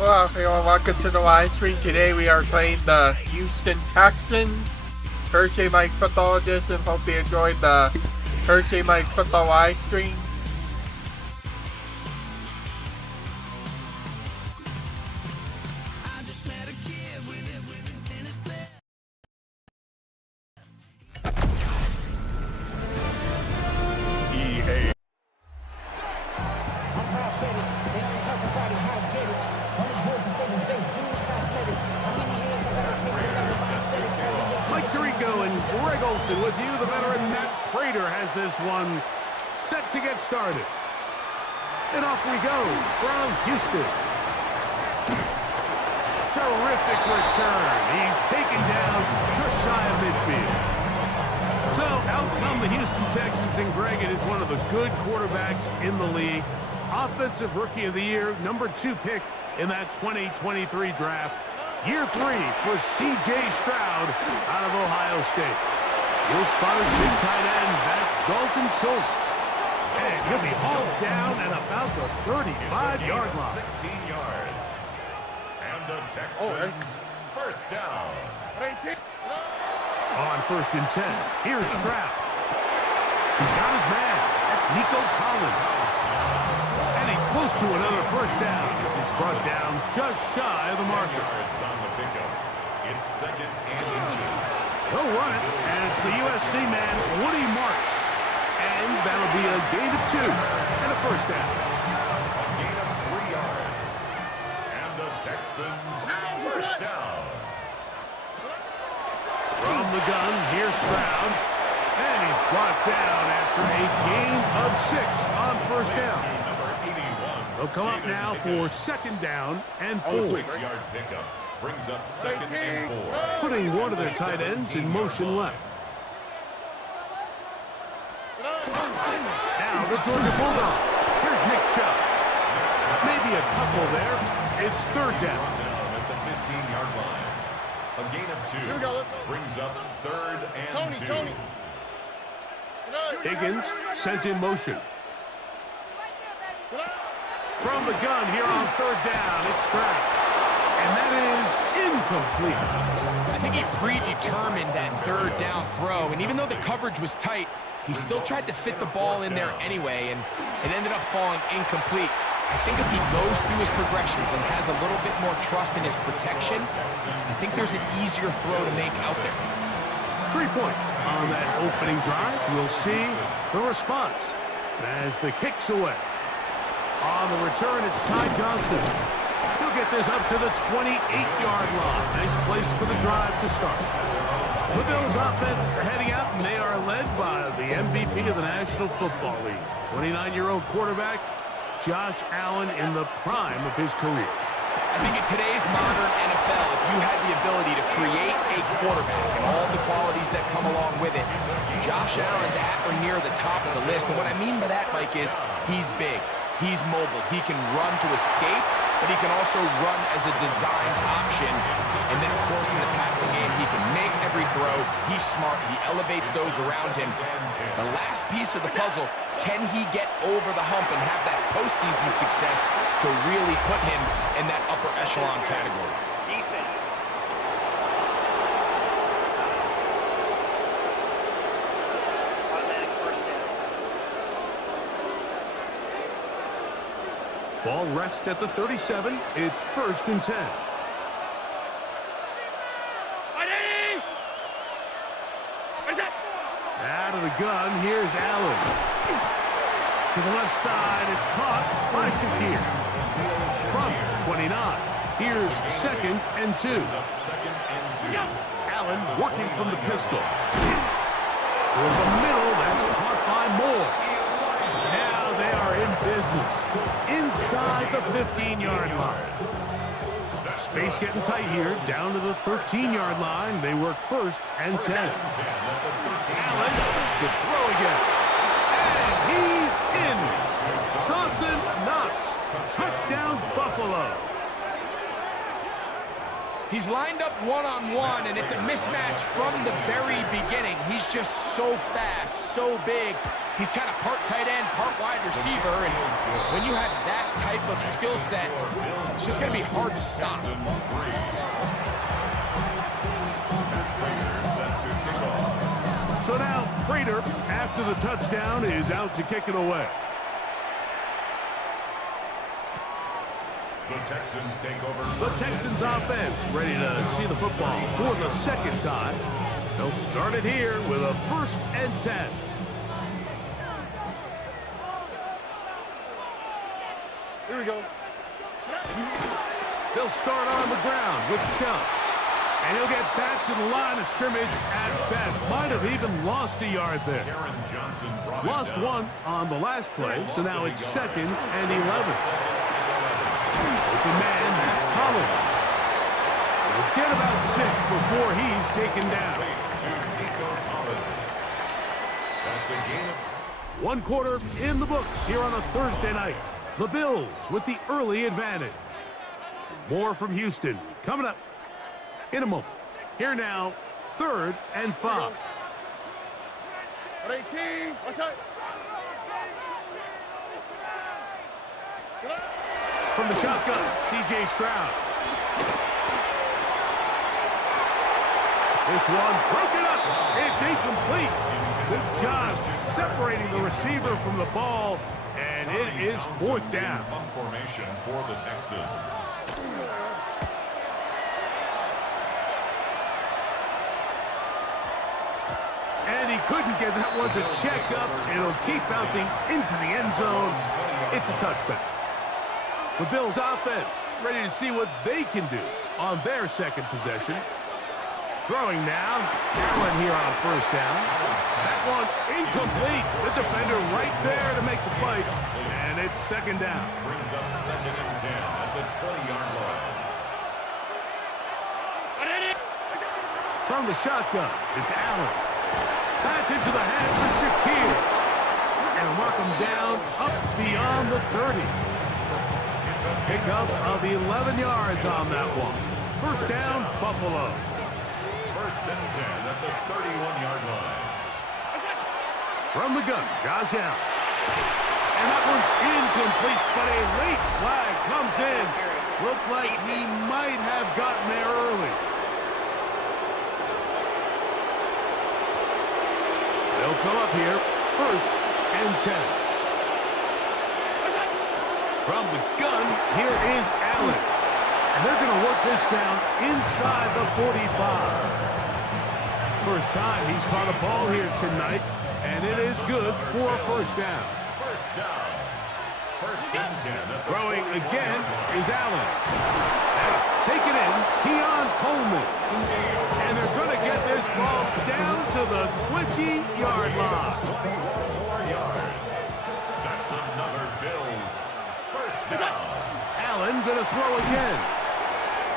Well, everyone, welcome to the live stream. Today we are playing the Houston Texans. Thursday Night Football edition. Hope you enjoyed the Thursday Night Football live stream. With you, the veteran Matt Prater has this one set to get started. And off we go from Houston. Terrific return. He's taken down just shy of midfield. So out come the Houston Texans, and Greg, it is one of the good quarterbacks in the league. Offensive Rookie of the Year, #2 pick in that 2023 draft. Year 3 for C.J. Stroud out of Ohio State. He'll spot his big tight end. That's Dalton Schultz. And he'll be hauled down at about the 35-yard line. 16 yards. And the Texans first down. On 1st and 10, here's Stroud. He's got his man. That's Nico Collins. And he's close to another first down as he's brought down just shy of the marker. Yards on the pickup. It's 2nd and inches. He'll run it, and it's the USC man, Woody Marks. And that'll be a gain of 2 and a first down. A gain of 3 yards. And the Texans first down. From the gun, here's Stroud. And he's brought down after a gain of 6 on first down. Number 81. They'll come up now for 2nd down and 4. 6-yard pickup. Brings up 2nd and 4. Putting one of their tight ends in motion left. Now the Georgia Bulldog. Here's Nick Chubb. Maybe a couple there. It's 3rd down. At the 15-yard line. A gain of 2. Brings up 3rd and 2. Higgins sent in motion. From the gun here on 3rd down, it's Stroud. And that is incomplete. I think he predetermined that 3rd down throw, and even though the coverage was tight, he still tried to fit the ball in there anyway, and it ended up falling incomplete. I think if he goes through his progressions and has a little bit more trust in his protection, I think there's an easier throw to make out there. 3 points on that opening drive. We'll see the response as the kick's away. On the return, it's Ty Johnson. He'll get this up to the 28-yard line. Nice place for the drive to start. The Bills offense heading out, and they are led by the MVP of the National Football League, 29-year-old quarterback Josh Allen in the prime of his career. I think in today's modern NFL, if you had the ability to create a quarterback and all the qualities that come along with it, Josh Allen's at or near the top of the list. And what I mean by that, Mike, is he's big. He's mobile. He can run to escape, but he can also run as a designed option. And then, of course, in the passing game, he can make every throw. He's smart. He elevates those around him. The last piece of the puzzle, can he get over the hump and have that postseason success to really put him in that upper echelon category? Ball rests at the 37. It's 1st and 10. Out of the gun, here's Allen. To the left side, it's caught by Shakir. From 29, here's 2nd and 2. Allen working from the pistol. Toward the middle, that's caught by Moore. Now they are in business. Inside the 15-yard line. Space getting tight here. Down to the 13-yard line. They work 1st and 10. Allen to throw again. And he's in. Dawson Knox. Touchdown, Buffalo. He's lined up one-on-one, and it's a mismatch from the very beginning. He's just so fast, so big, He's kind of part tight end, part wide receiver, and when you have that type of skill set, it's just going to be hard to stop. So now, Prater, after the touchdown, is out to kick it away. The Texans take over. The Texans offense ready to see the football for the second time. They'll start it here with a 1st and 10. Here we go. They'll start on the ground with Chubb. And he'll get back to the line of scrimmage at best. Might have even lost a yard there. Lost one on the last play, so now it's 2nd and 11. Open man, that's Collins. He'll get about 6 before he's taken down. One quarter in the books here on a Thursday night. The Bills with the early advantage. More from Houston coming up in a moment. Here now, 3rd and 5. 18. What's up? From the shotgun, C.J. Stroud. This one broken up. It's incomplete. Good job separating the receiver from the ball, and it is 4th down. Formation for the Texans. And he couldn't get that one to check up. It'll keep bouncing into the end zone. It's a touchback. The Bills offense ready to see what they can do on their second possession. Throwing now. Allen here on 1st down. That one incomplete. The defender right there to make the play. And it's 2nd down. Brings up 2nd and 10 at the 20-yard line. From the shotgun, it's Allen. Back into the hands of Shakir. And mark him down up beyond the 30. It's a pickup of 11 yards on that one. 1st down, Buffalo. 1st and 10 at the 31-yard line. From the gun, Josh Allen. And that one's incomplete, but a late flag comes in. Looked like he might have gotten there early. They'll come up here, 1st and 10. From the gun, here is Allen. And they're going to work this down inside the 45. First time he's caught a ball here tonight, and it is good for a 1st down. 1st down. 1st and 10. Throwing again is Allen. That's taken in, Keon Coleman. And they're going to get this ball down to the 20-yard line. 24 more yards. That's another Bills 1st down. Allen going to throw again.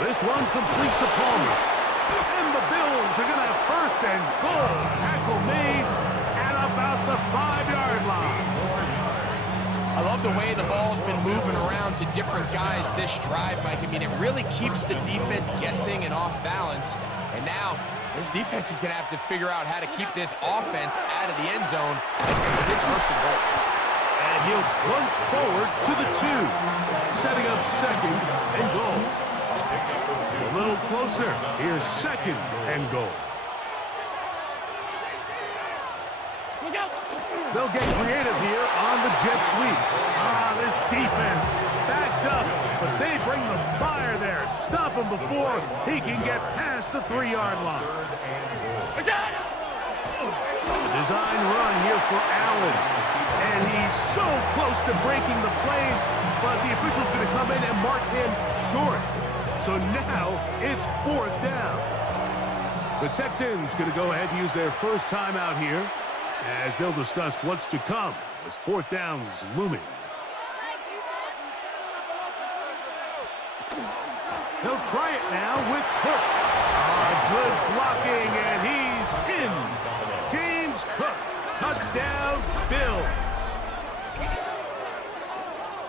This one complete to Palmer. And the Bills are going to have 1st and goal. Tackle made at about the 5-yard line. I love the way the ball's been moving around to different guys this drive, Mike. I mean, it really keeps the defense guessing and off balance. And now, this defense is going to have to figure out how to keep this offense out of the end zone because it's 1st and goal. And he'll plunge forward to the 2, setting up 2nd and goal. A little closer. Here's 2nd and goal. They'll get creative here on the jet sweep. This defense backed up, but they bring the fire there. Stop him before he can get past the 3-yard line. A design run here for Allen. And he's so close to breaking the plane, but the official's going to come in and mark him short. So now it's 4th down. The Texans going to go ahead and use their first timeout here as they'll discuss what's to come as 4th down's looming. They'll try it now with Cook. Good blocking, and he's in. James Cook, touchdown, Bills.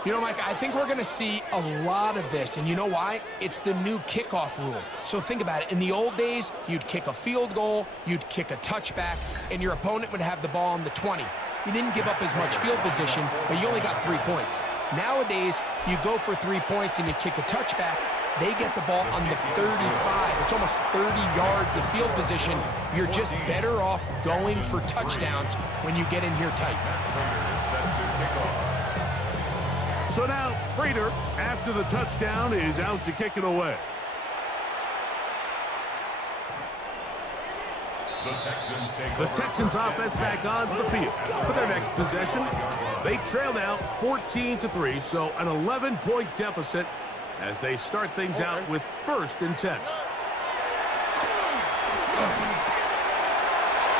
You know, Mike, I think we're going to see a lot of this, and you know why? It's the new kickoff rule. So think about it. In the old days, you'd kick a field goal, you'd kick a touchback, and your opponent would have the ball on the 20. you didn't give up as much field position, but you only got 3 points. Nowadays, you go for 3 points and you kick a touchback, they get the ball on the 35. It's almost 30 yards of field position. You're just better off going for touchdowns when you get in here tight. So now, Prater, after the touchdown, is out to kick it away. The Texans offense back onto the field for their next possession. They trail now 14-3, so an 11-point deficit as they start things out with 1st and 10.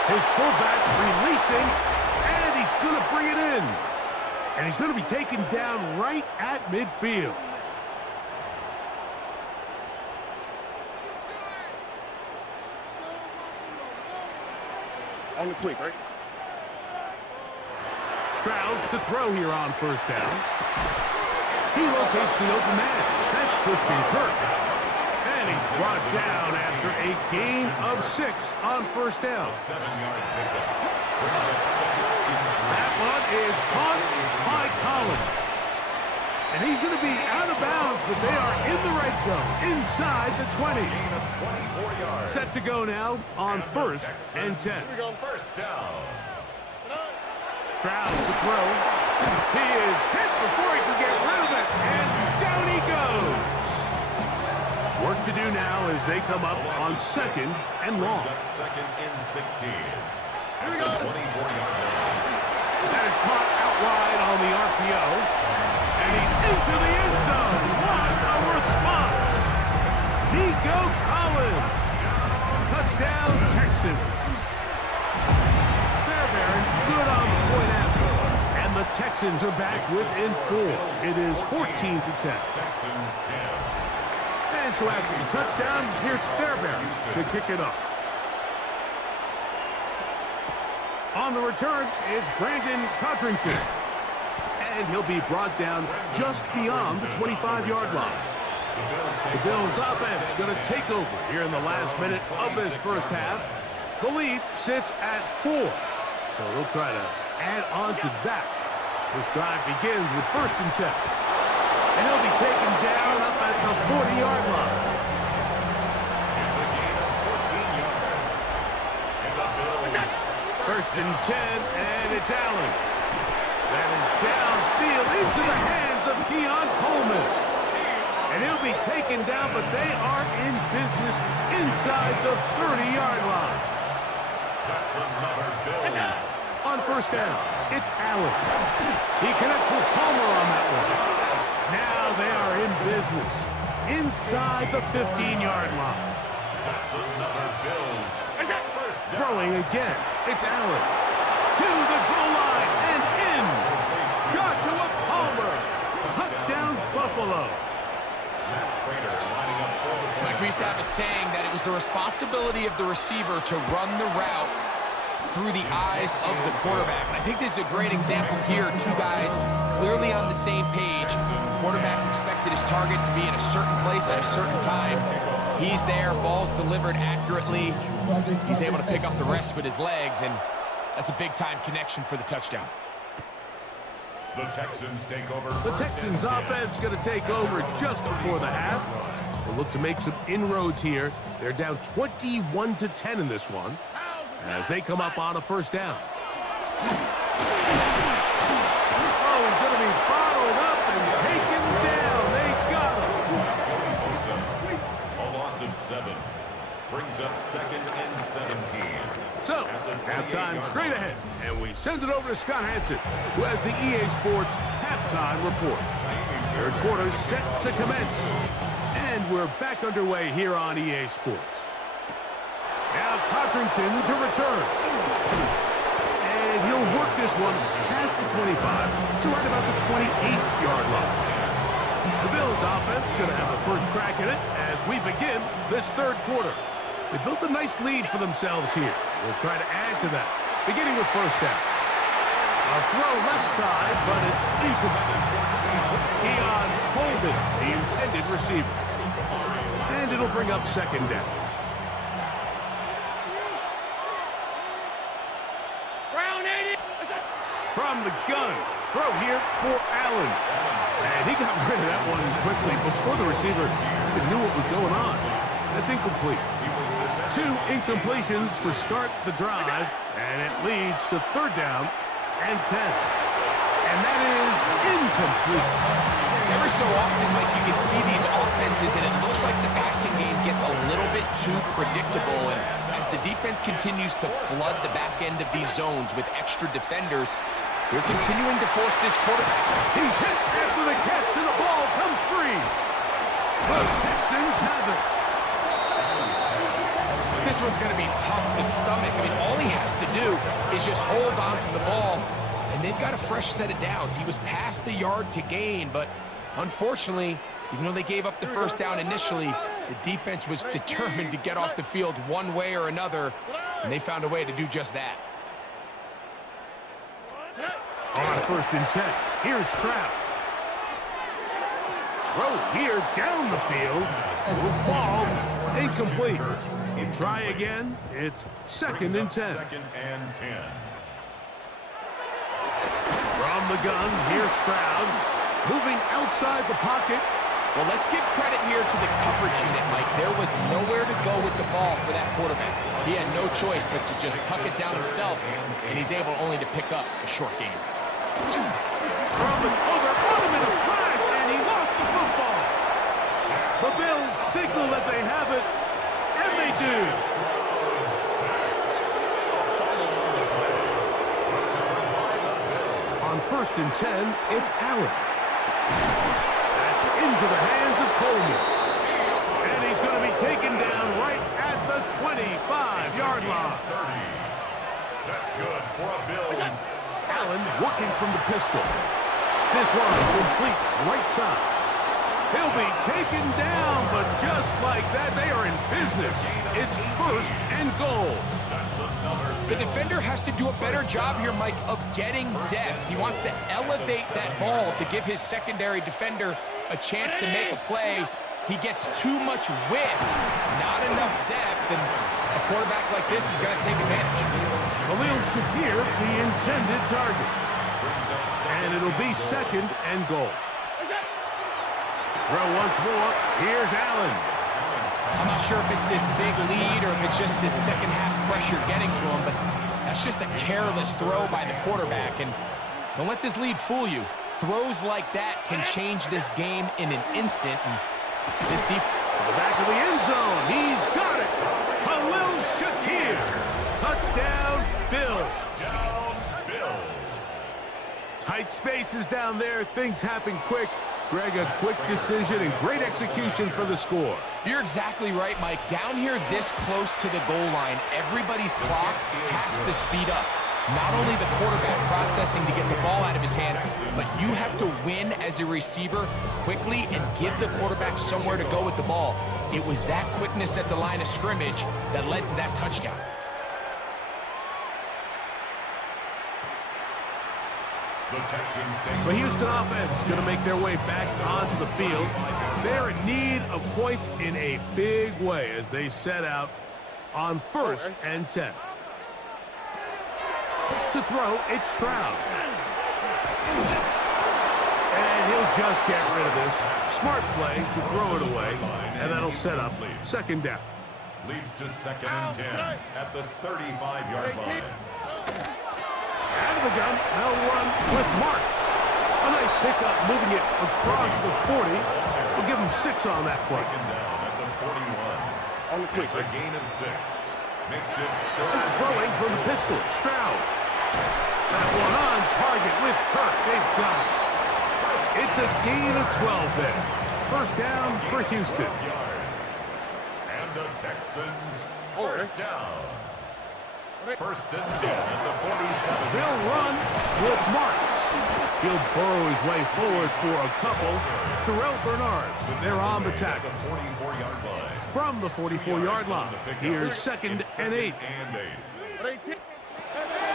His fullback releasing, and he's going to bring it in. And he's going to be taken down right at midfield. On the quick, right? Stroud to throw here on 1st down. He locates the open man. That's Christian Kirk. And he's brought down after a gain of 6 on 1st down. 7-yard pickup. That one is caught by Collins. And he's going to be out of bounds, but they are in the red zone, inside the 20. Gain of 24 yards. Set to go now on 1st and 10. Here we go, 1st down. Stroud to throw. He is hit before he can get rid of it, and down he goes. Work to do now as they come up on 2nd and long. Brings up 2nd and 16. Here we go. 24-yard line. That is caught out wide on the RPO. And he's into the end zone. What a response. Nico Collins. Touchdown, Texans. Fairbairn, good on the point after. And the Texans are back within 4. It is 14-10. Texans 10. And so after the touchdown, here's Fairbairn to kick it off. On the return, it's Brandon Codrington. And he'll be brought down just beyond the 25-yard line. The Bills offense going to take over here in the last minute of this 1st half. The lead sits at 4. So they'll try to add on to that. This drive begins with 1st and 10. And he'll be taken down up at the 40-yard line. It's a gain of 14 yards. And the Bills. 1st and 10, and it's Allen. That is downfield into the hands of Keon Coleman. And he'll be taken down, but they are in business inside the 30-yard line. That's another Bills. On 1st down, it's Allen. He connects with Palmer on that one. Now they are in business inside the 15-yard line. That's another Bills. First down. Throwing again, it's Allen. To the goal line and in. Joshua Palmer. Touchdown, Buffalo. Mike Riestav is saying that it was the responsibility of the receiver to run the route through the eyes of the quarterback. And I think this is a great example here. 2 guys clearly on the same page. The quarterback expected his target to be in a certain place at a certain time. He's there, ball's delivered accurately. He's able to pick up the rest with his legs, and that's a big-time connection for the touchdown. The Texans take over. The Texans offense going to take over just before the half. They'll look to make some inroads here. They're down 21-10 in this one as they come up on a 1st down. Oh, he's going to be bottled up and taken down. They got him. A loss of 7. Brings up 2nd and 17. So, halftime straight ahead, and we send it over to Scott Hansen, who has the EA Sports halftime report. 3rd quarter set to commence, and we're back underway here on EA Sports. Now Codrington to return, and he'll work this one past the 25 to right about the 28-yard line. The Bills offense going to have the first crack at it as we begin this 3rd quarter. They built a nice lead for themselves here. They'll try to add to that, beginning with 1st down. A throw left side, but it's incomplete. Keon Coleman, the intended receiver. And it'll bring up 2nd down. From the gun. Throw here for Allen. And he got rid of that one quickly before the receiver even knew what was going on. That's incomplete. 2 incompletions to start the drive, and it leads to 3rd down and 10. And that is incomplete. Every so often, Mike, you can see these offenses, and it looks like the passing game gets a little bit too predictable. And as the defense continues to flood the back end of these zones with extra defenders, they're continuing to force this quarterback. He's hit after the catch, and the ball comes free. The Texans have it. This one's going to be tough to stomach. I mean, all he has to do is just hold on to the ball, and they've got a fresh set of downs. He was past the yard to gain, but unfortunately, even though they gave up the 1st down initially, the defense was determined to get off the field one way or another, and they found a way to do just that. On 1st and 10, here's Stroud. Throw here down the field. Will fall. Incomplete. You try again. It's 2nd and 10. 2nd and 10. From the gun, here's Stroud. Moving outside the pocket. Well, let's give credit here to the coverage unit, Mike. There was nowhere to go with the ball for that quarterback. He had no choice but to just tuck it down himself, and he's able only to pick up a short gain. From the over, got him in a flash, and he lost the football. The Bills signal that they have it, and they do. On 1st and 10, it's Allen. That's into the hands of Coleman. And he's going to be taken down right at the 25-yard line. 30. That's good for a Bills. Allen working from the pistol. This one complete right side. He'll be taken down, but just like that, they are in business. It's 1st and goal. The defender has to do a better job here, Mike, of getting depth. He wants to elevate that ball to give his secondary defender a chance to make a play. He gets too much width, not enough depth, and a quarterback like this is going to take advantage. Khalil Shakir, the intended target. And it'll be 2nd and goal. Throw once more. Here's Allen. I'm not sure if it's this big lead or if it's just this second half pressure getting to him, but that's just a careless throw by the quarterback. And don't let this lead fool you. Throws like that can change this game in an instant. And this deep to the back of the end zone. He's got it. Khalil Shakir. Touchdown, Bills. Tight spaces down there. Things happen quick. Greg, a quick decision and great execution for the score. You're exactly right, Mike. Down here this close to the goal line, everybody's clock has to speed up. Not only the quarterback processing to get the ball out of his hand, but you have to win as a receiver quickly and give the quarterback somewhere to go with the ball. It was that quickness at the line of scrimmage that led to that touchdown. The Houston offense going to make their way back onto the field. They're in need of points in a big way as they set out on 1st and 10. To throw, it's Stroud. And he'll just get rid of this. Smart play to throw it away, and that'll set up 2nd down. Leads to 2nd and 10 at the 35-yard line. Out of the gun, they'll run with Marks. A nice pickup, moving it across the 40. We'll give him 6 on that play. Taken down at the 41. It's a gain of 6. Makes it 3rd. Throwing from the pistol, Stroud. That one on target with Kirk. They've got it. It's a gain of 12 there. 1st down for Houston. And the Texans, 1st down. 1st and 10 at the 47. They'll run with Marks. He'll burrow his way forward for a couple. Terrell Bernard, they're on the tackle. The 44-yard line. From the 44-yard line, here's 2nd and 8.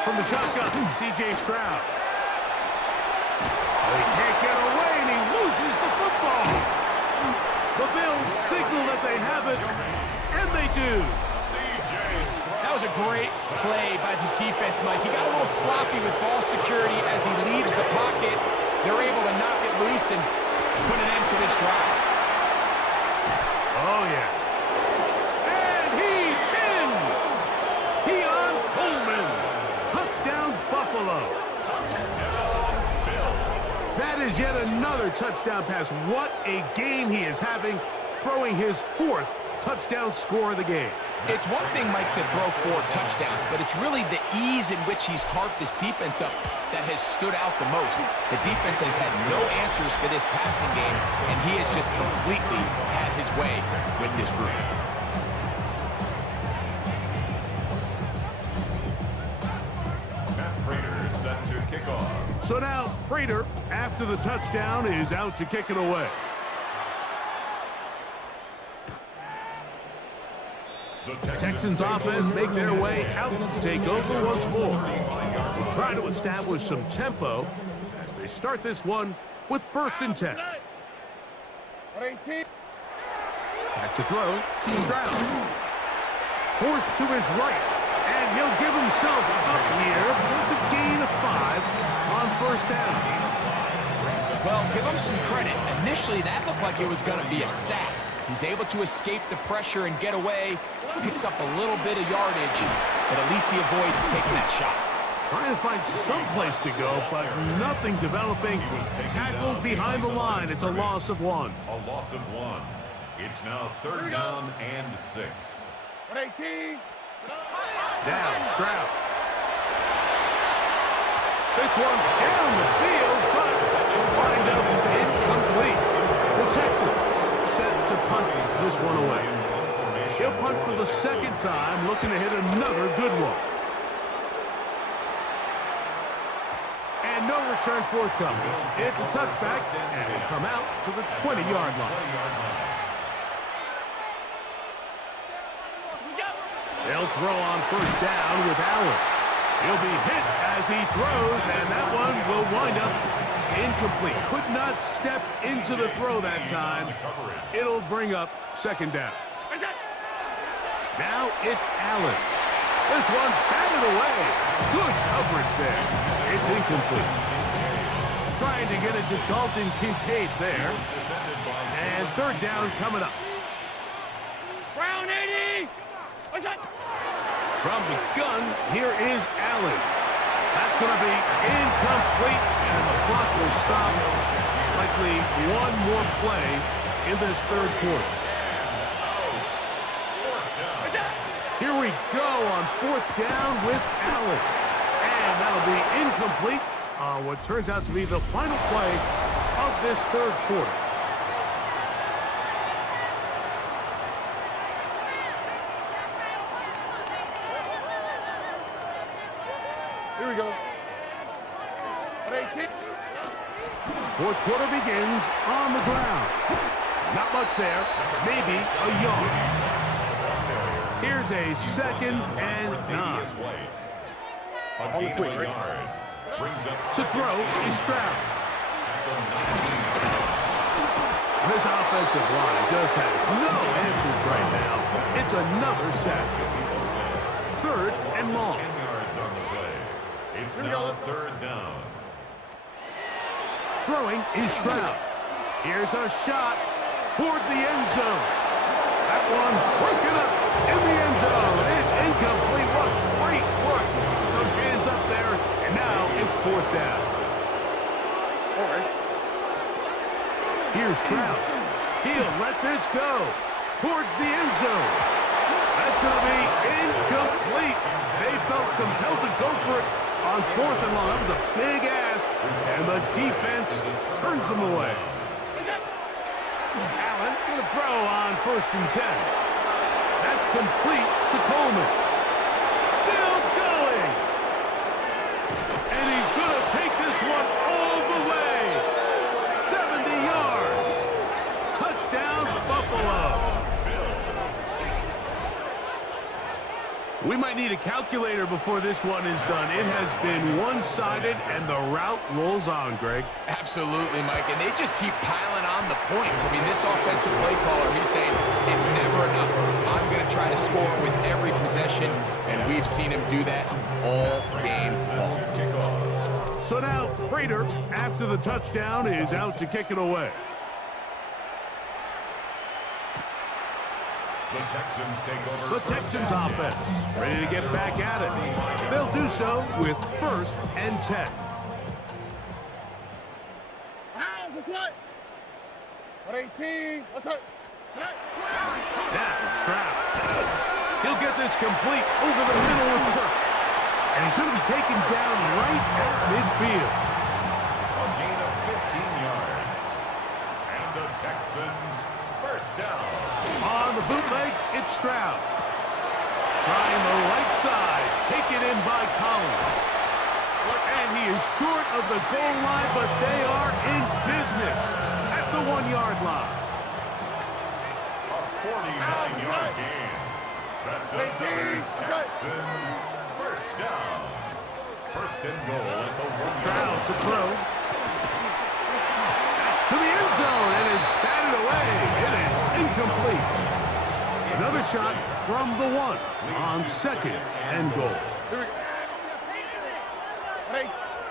From the shotgun, C.J. Stroud. Oh, he can't get away, and he loses the football. The Bills signal that they have it, and they do. That was a great play by the defense, Mike. He got a little sloppy with ball security as this and put an end to this drive. Oh, yeah. And he's in! Keon Coleman. Touchdown, Buffalo. That is yet another touchdown pass. What a game he is having, throwing his 4th touchdown score of the game. It's one thing, Mike, to throw 4 touchdowns, but it's really the ease in which he's carved this defense up that has stood out the most. The defense has had no answers for this passing game, and he has just completely had his way with this group. Matt Prater set to kick off. So now, Prater, after the touchdown, is out to kick it away. The Texans offense make their way out to take over once more. We'll try to establish some tempo as they start this one with 1st and 10. 18. Back to throw. Stroud. Forced to his right. And he'll give himself up here. It's a gain of 5 on 1st down. Well, give him some credit. Initially, that looked like it was going to be a sack. He's able to escape the pressure and get away. Picks up a little bit of yardage, but at least he avoids taking that shot. Trying to find some place to go, but nothing developing. Tackled behind the line. It's a loss of 1. A loss of 1. It's now 3rd down and 6. 18. Down, Stroud. This one down the field, but it'll wind up incomplete. The Texans set to punt this one away. He'll punt for the 2nd time, looking to hit another good one. And no return forthcoming. It's a touchback, and will come out to the 20-yard line. They'll throw on 1st down with Allen. He'll be hit as he throws, and that one will wind up incomplete. Could not step into the throw that time. It'll bring up 2nd down. Now it's Allen. This one batted away. Good coverage there. It's incomplete. Trying to get it to Dalton Kincaid there. And 3rd down coming up. Brown 80. What's that? From the gun, here is Allen. That's going to be incomplete, and the clock will stop. Likely one more play in this 3rd quarter. Here we go on 4th down with Allen. And that'll be incomplete on what turns out to be the final play of this 3rd quarter. Here we go. 18. 4th quarter begins on the ground. Not much there. Maybe a yard. Here's a 2nd and 9. A gain of a yard. Brings up To throw is Stroud. This offensive line just has no answers right now. It's another sack. 3rd and long. 10 yards on the play. It's now 3rd down. Throwing is Stroud. Here's a shot toward the end zone. That one working up in the end zone. It's incomplete. What great work to stick those hands up there. And now it's 4th down. All right. Here's Stroud. He'll let this go towards the end zone. That's going to be incomplete. They felt compelled to go for it on 4th and long. That was a big ask, and the defense turns them away. Allen going to throw on 1st and 10. That's complete to Coleman. Still going. And he's going to take this one all the way. 70 yards. Touchdown, Buffalo. We might might need a calculator before this one is done. It has been one-sided, and the route rolls on, Greg. Absolutely, Mike, and they just keep piling on the points. I mean, this offensive play caller, he's saying it's never enough. I'm going to try to score with every possession, and we've seen him do that all game long. So now, Prater, after the touchdown, is out to kick it away. The Texans take over. The Texans offense, ready to get back at it. They'll do so with 1st and 10. What's up? 118. What's up? Now, Stroud. He'll get this complete over the middle with Kirk. And he's going to be taken down right at midfield. A gain of 15 yards. And the Texans first down. On the bootleg, it's Stroud. Trying the right side, taken in by Collins. And he is short of the goal line, but they are in business at the 1-yard line. A 49-yard gain. That's another Texans first down. 1st and goal at the 1-yard line. Stroud to throw. That's to the end zone and is batted away. It is incomplete. Another shot from the 1 on 2nd and goal.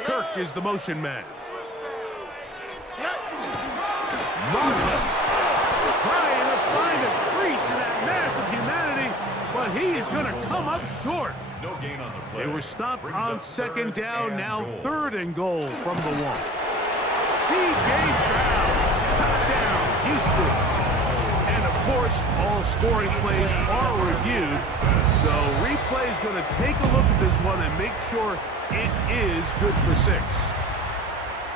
Kirk is the motion man. Moss trying to find a crease in that mass of humanity, but he is going to come up short. No gain on the play. They were stopped Brings on up 2nd down, and now goal. 3rd and goal from the 1. C.J. Stroud, touchdown, Houston. And of course, all scoring plays are reviewed, so replay is going to take a look at this one and make sure it is good for 6.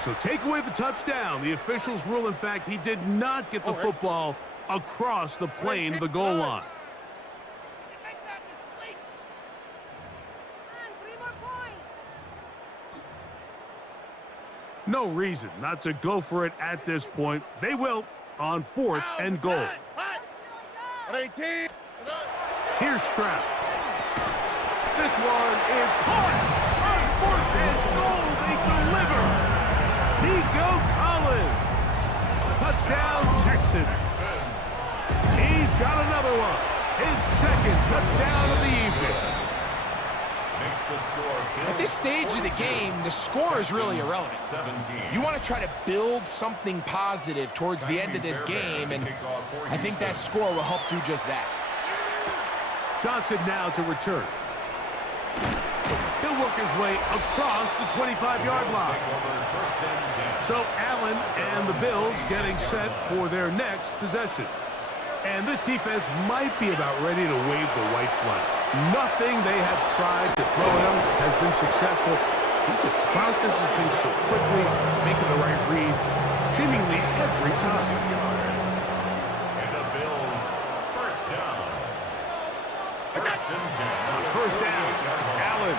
So take away the touchdown. The officials rule, in fact, he did not get the football across the plane, the goal line. No reason not to go for it at this point. They will on 4th and goal. 118. Here's Stroud. This one is caught. On 4th and goal, they deliver. Nico Collins. Touchdown, Texans. He's got another one. His 2nd touchdown of the evening. Makes the score. At this stage of the game, the score is really irrelevant. 17. You want to try to build something positive towards the end of this game, and I think that score will help do just that. Johnson now to return. He'll work his way across the 25-yard line. So Allen and the Bills getting set for their next possession. And this defense might be about ready to wave the white flag. Nothing they have tried to throw him has been successful. He just processes things so quickly, making the right read, seemingly every time. And the Bills first down. 1st and 10. On 1st down, Allen.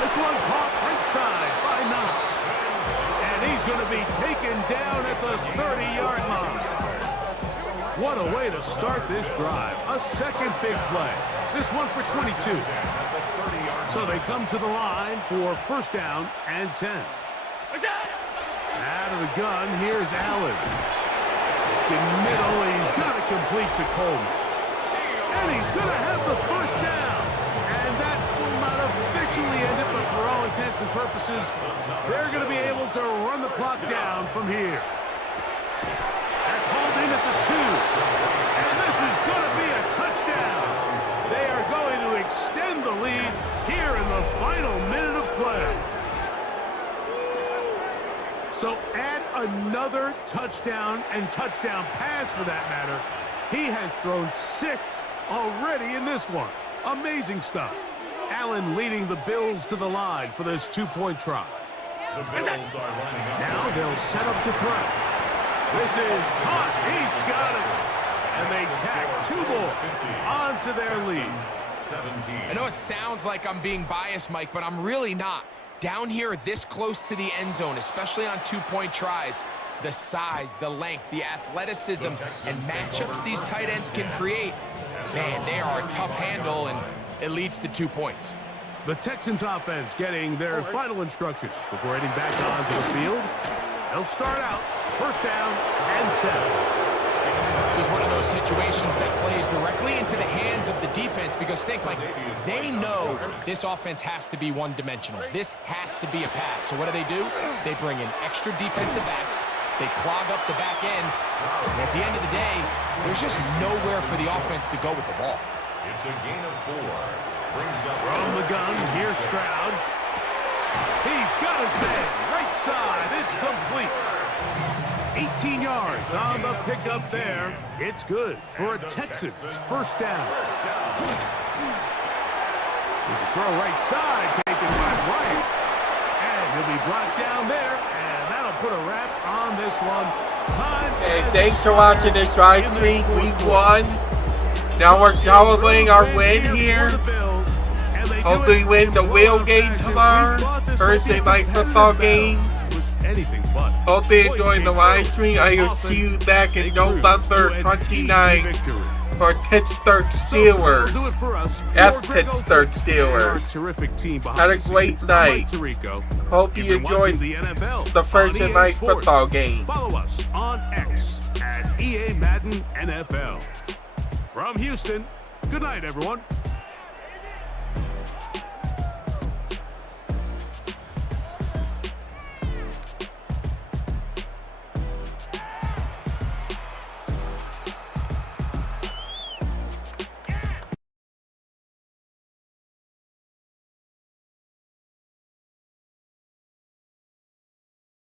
This one caught right side by Knox. And he's going to be taken down at the 30-yard line. What a way to start this drive. A 2nd big play. This one for 22. So they come to the line for 1st down and 10. Out of the gun, here's Allen. In middle, he's got it complete to Coleman. And he's going to have the 1st down. And that will not officially end it, but for all intents and purposes, they're going to be able to run the clock down from here. That's hauled in at the 2. And this is going to be a touchdown. They are going to extend the lead here in the final minute of play. So add another touchdown and touchdown pass for that matter. He has thrown 6 already in this one. Amazing stuff. Allen leading the Bills to the line for this 2-point try. The Bills are lining up. Now they'll set up to throw. This is hot. He's got it. And they tack 2 more onto their lead. 17. I know it sounds like I'm being biased, Mike, but I'm really not. Down here this close to the end zone, especially on 2-point tries, the size, the length, the athleticism, and matchups these tight ends can create, man, they are a tough handle, and it leads to 2 points. The Texans offense getting their final instructions before heading back onto the field. They'll start out first down and 10. This is one of those situations that plays directly into the hands of the defense because think, Mike, they know this offense has to be one-dimensional. This has to be a pass. So what do? They bring in extra defensive backs. They clog up the back end. And at the end of the day, there's just nowhere for the offense to go with the ball. It's a gain of 4. Brings up From the gun, here's Stroud. He's got his man. Right side. It's complete. 18 yards on the pickup there. It's good for a Texans first down. There's a throw right side taken by Bryant. And he'll be brought down there. And that'll put a wrap on this one. Hey, thanks for watching this live stream, week 1. Now we're celebrating our win here. Hopefully win the wheel game tomorrow. Thursday night football game. Hope you enjoyed the live stream. I will see you back in November 29 for Pittsburgh Steelers. At Pittsburgh Steelers. Had a great night. Hope you enjoyed the Thursday night football game. Follow us on X at EA Madden NFL. From Houston, good night, everyone.